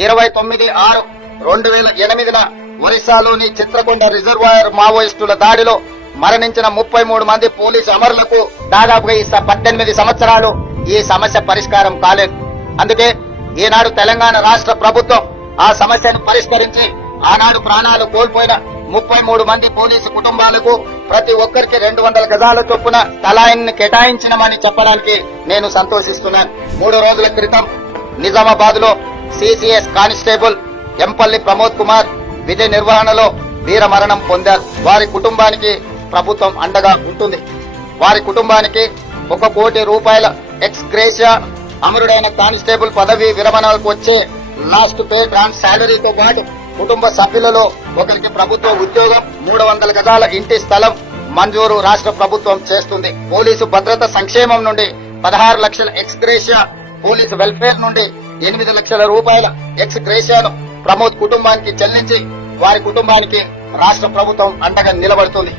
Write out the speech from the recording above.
29/6/2008 ఒరిస్సాలోని Chitrakonda reservoir మావోయిస్టుల దాడిలో మరణించిన 33 మంది పోలీసు అమరులకు దాదాపుగా 18 సంవత్సరాలు ఈ సమస్య పరిష్కారం కాలేదు. అందుకే ఈనాడు తెలంగాణ రాష్ట్ర ప్రభుత్వం ఆ సమస్యను పరిష్కరించి ఆనాడు ప్రాణాలు కోల్పోయిన 33 మంది పోలీసు కుటుంబాలకు ప్రతి ఒక్కరికి 200 గజాల చొప్పున స్థలాన్ని కేటాయించినమని చెప్పడానికి నేను సంతోషిస్తున్నాను. 3 రోజుల క్రితం నిజామాబాద్ లో సిసిఎస్ కానిస్టేబుల్ ఎంపల్లి ప్రమోద్ కుమార్ విధి నిర్వహణలో వీర మరణం పొందారు. వారి కుటుంబానికి ప్రభుత్వం అండగా ఉంటుంది. వారి కుటుంబానికి 1 కోటి రూపాయల ఎక్స్ గ్రేషియా, అమరుడైన కానిస్టేబుల్ పదవి విరమణకు వచ్చే లాస్ట్ పే ట్రాన్స్ శాలరీతో పాటు కుటుంబ సభ్యులలో ఒకరికి ప్రభుత్వ ఉద్యోగం, 300 గజాల ఇంటి స్థలం మంజూరు రాష్ట్ర ప్రభుత్వం చేస్తుంది. పోలీసు భద్రత సంక్షేమం నుండి 16 లక్షల ఎక్స్ గ్రేషియా, పోలీసు వెల్ఫేర్ నుండి 8 లక్షల రూపాయల ఎక్స్ గ్రేషియాను ప్రమోద్ కుటుంబానికి చెల్లించి వారి కుటుంబానికి రాష్ట్ర ప్రభుత్వం అండగా నిలబడుతుంది.